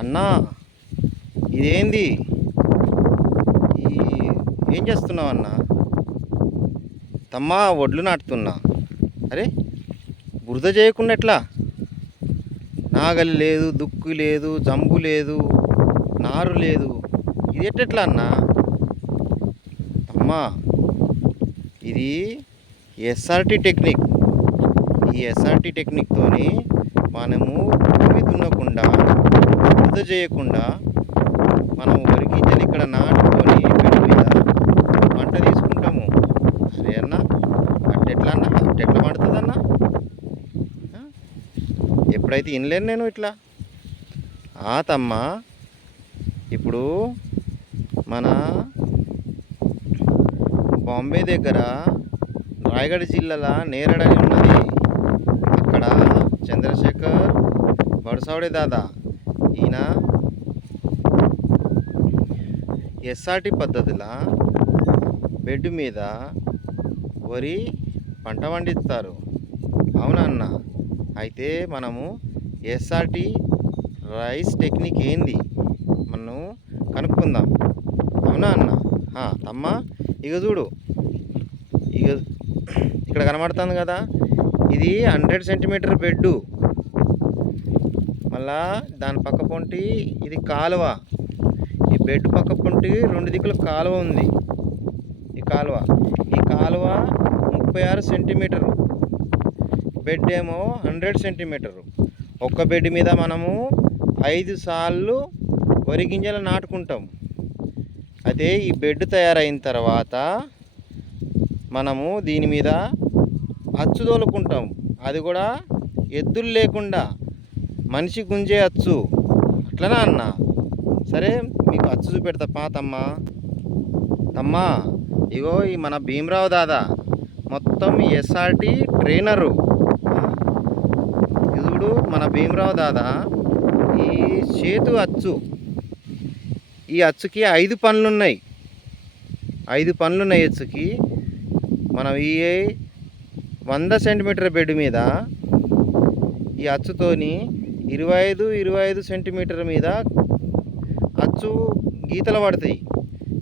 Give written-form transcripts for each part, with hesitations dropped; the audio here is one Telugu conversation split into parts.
అన్నా, ఇదేంది? ఈ ఏం చేస్తున్నావు అన్నా? తమ్మా, వడ్లు నాటుతున్నా. అరే, బురద చేయకుండా ఎట్లా? నాగలి లేదు, దుక్కు లేదు, జంబు లేదు, నారు లేదు. ఇది ఎట్లా అన్నా? తమ్మా, ఇది ఎస్ఆర్టి టెక్నిక్. ఈ ఎస్ఆర్టి టెక్నిక్తోని మనము భూమి దున్నకుండా, వృధా చేయకుండా, మనం వరి గింజలు ఇక్కడ నాటుకొని బెడ్ మీద పంట తీసుకుంటాము. అరే అన్న, అట్టెట్లా అన్న? అట్టెట్లా పండుతుంది అన్న? ఎప్పుడైతే వినలేను నేను ఇట్లా. తమ్మా, ఇప్పుడు మన బాంబే దగ్గర రాయగఢ జిల్లాలో నేరడని ఉన్నది. అక్కడ చంద్రశేఖర్ బడసావడే దాదా ఈయన ఎస్ఆర్టి పద్ధతిలో బెడ్ మీద వరి పంట పండిస్తారు. అవునా అన్న? అయితే మనము ఎస్ఆర్టి రైస్ టెక్నిక్ ఏంది మనం కనుక్కుందాం. అవునా అన్న? తమ్మా, ఇక చూడు, ఇక ఇక్కడ కనబడుతుంది కదా, ఇది 100 సెంటీమీటర్ బెడ్డు. మళ్ళా దాని పక్క పొంటి ఇది కాలువ. ఈ బెడ్ పక్క పొంటి 2 దిక్కుల కాలువ ఉంది. ఈ కాలువ 36 సెంటీమీటరు, బెడ్ ఏమో 100 సెంటీమీటరు. ఒక్క బెడ్ మీద మనము 5 సార్లు వరి గింజలు నాటుకుంటాం. అదే ఈ బెడ్ తయారైన తర్వాత మనము దీని మీద అచ్చు తోలుకుంటాం. అది కూడా ఎద్దులు లేకుండా మనిషి గుంజే అచ్చు. అట్లనా అన్న? సరే, మీకు అచ్చు చూపెడతా పాతమ్మా. తమ్మా, ఇగో ఈ మన భీమరావు దాదా మొత్తం ఎస్ఆర్టి ట్రైనరు. చూడు, మన భీమరావు దాదా ఈ చేతు అచ్చు, ఈ అచ్చుకి 5 పనులు ఉన్నాయి. 5 పనులు ఉన్నాయి అచ్చుకి. మనం ఈ 100 సెంటీమీటర్ బెడ్ మీద ఈ అచ్చుతోని 25 సెంటీమీటర్ మీద అచ్చు గీతలు పడతాయి.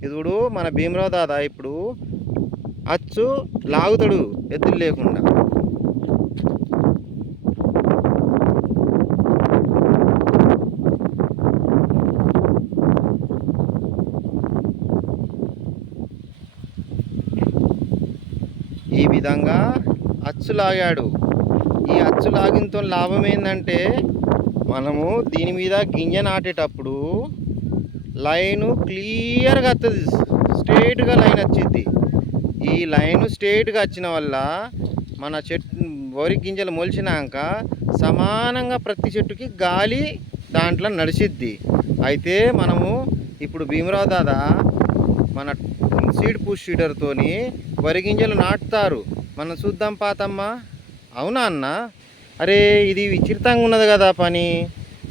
ఇప్పుడు మన భీమరావు దాదా ఇప్పుడు అచ్చు లాగుతాడు ఎద్దులు లేకుండా. ఈ విధంగా అచ్చు లాగాడు. ఈ అచ్చు లాగినతో లాభం ఏంటంటే, మనము దీని మీద గింజ నాటేటప్పుడు లైను క్లియర్గా వస్తుంది, స్ట్రైట్గా లైన్ వచ్చింది. ఈ లైను స్ట్రైట్గా వచ్చిన వల్ల మన వరి గింజలు మొలిచినాక సమానంగా ప్రతి చెట్టుకి గాలి దాంట్లో నడిచిద్ది. అయితే మనము ఇప్పుడు భీమరావు దాదా మన సీడ్ పుష్ షీడర్తోని వరి గింజలు నాటుతారు. మనం చూద్దాం పాతమ్మా. అవునా అన్న? అరే, ఇది విచిత్రంగా ఉన్నది కదా పని.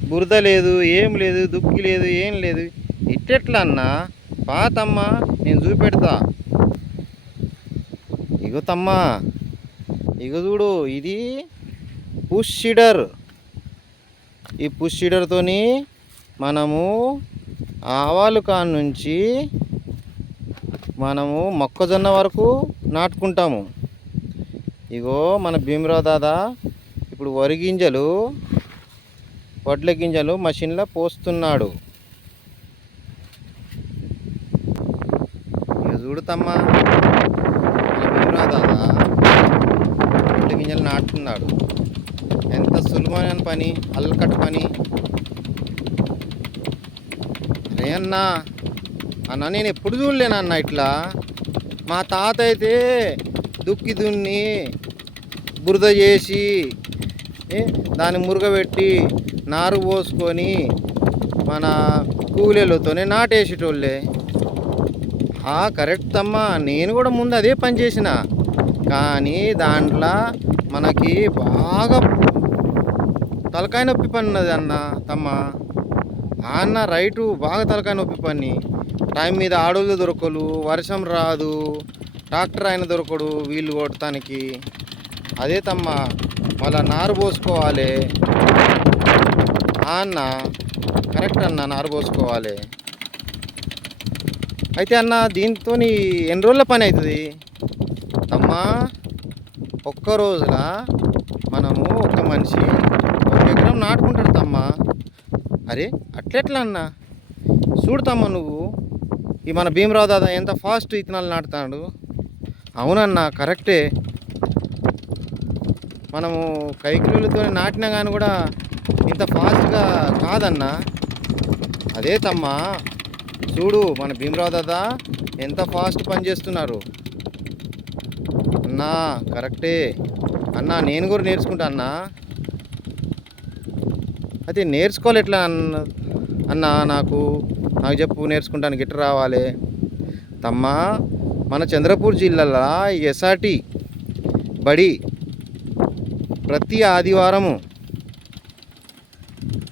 బురద లేదు, ఏం లేదు, దుక్కి లేదు, ఏం లేదు. ఇట్టెట్లా అన్న? పాతమ్మా, నేను చూపెడతా. ఇగో తమ్మా, ఇగో చూడు, ఇది పుష్ షీడర్. ఈ పుష్ షీడర్తోని మనము ఆవాలు కాడ నుంచి మనము మొక్కజొన్న వరకు నాటుకుంటాము. ఇగో మన భీమరావు దాదా ఇప్పుడు వడ్ల గింజలు మషిన్లో పోస్తున్నాడు. ఇక చూడుతమ్మా, మన భీమరావు దాదా వడ్ల గింజలు నాటుతున్నాడు. ఎంత సులభమైన పని, అల్లకట్ట పని. అరే అన్నా, నేను ఎప్పుడు చూడలేనన్న ఇట్లా. మా తాత అయితే దుక్కి దున్ని బురద చేసి దాన్ని మురుగబెట్టి నారు పోసుకొని మన కూలీలతోనే నాటేసేటోళ్ళే. కరెక్ట్ అమ్మా, నేను కూడా ముందు అదే పని చేసిన. కానీ దాంట్లో మనకి బాగా తలకాయ నొప్పి పన్నది అన్న తమ్మా. అన్న రైటు, బాగా తలకాయ నొప్పి పని. టైం మీద ఆడోళ్ళు దొరకలు, వర్షం రాదు, ట్రాక్టర్ ఆయన దొరకడు వీళ్ళు కొట్టడానికి. అదే తమ్మా, మళ్ళా నారు పోసుకోవాలి అన్న. కరెక్ట్ అన్న, నారు పోసుకోవాలి. అయితే అన్న దీంతో ఎన్ని రోజుల పని అవుతుంది తమ్మా? ఒక్క రోజుల మనము ఒక మనిషి 1 ఎకరం నాటుకుంటాడు తమ్మా. అరే అట్లెట్లా అన్న? చూడతమ్మా నువ్వు ఈ మన భీమరావు దాదా ఎంత ఫాస్ట్ ఇత్తనాలు నాటుతాడు. అవునన్నా కరెక్టే. మనము కైకిలులతో నాటినా కానీ కూడా ఇంత ఫాస్ట్గా కాదన్నా. అదే తమ్మా, చూడు మన భీమరావు దాదా ఎంత ఫాస్ట్ పని చేస్తున్నారు. అన్నా కరెక్టే అన్నా, నేను కూడా నేర్చుకుంటా అన్నా. అయితే నేర్చుకోవాలి ఎట్లా అన్నా? నాకు చెప్పు, నేర్చుకుంటానికి ఎట్లా రావాలి తమ్మా? మన చంద్రపూర్ జిల్లాలో ఎస్ఆర్టీ బడి ప్రతి ఆదివారము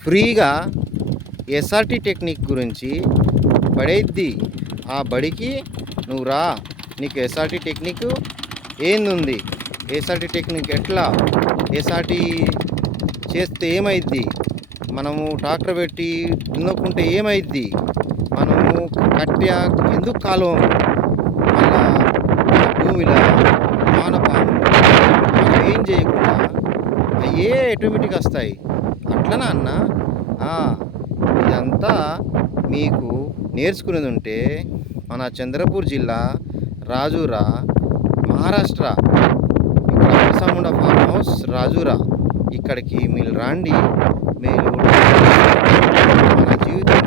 ఫ్రీగా ఎస్ఆర్టీ టెక్నిక్ గురించి బడైద్ది. ఆ బడికి నువ్వు రా, నీకు ఎస్ఆర్టీ టెక్నిక్ ఏంది, ఎస్ఆర్టీ టెక్నిక్ ఎట్లా, ఎస్ఆర్టీ చేస్తే ఏమైద్ది, మనము ట్రాక్టర్ పెట్టి దున్నుకుంటే ఏమైద్ది, మనము కట్టె ఎందుకు కాలువం, మళ్ళా భూమిలో వానపాము మనం ఏం చేయకుండా అయ్యే ఆటోమేటిక్ వస్తాయి. అట్లనా అన్న? ఇదంతా మీకు నేర్చుకునేది ఉంటే మన చంద్రపూర్ జిల్లా రాజూరా మహారాష్ట్ర, ఇక్కడ బిర్సాముండా ఫార్మ్ హౌస్ రాజూరా, ఇక్కడికి మీరు రండి. మీరు మన జీవితం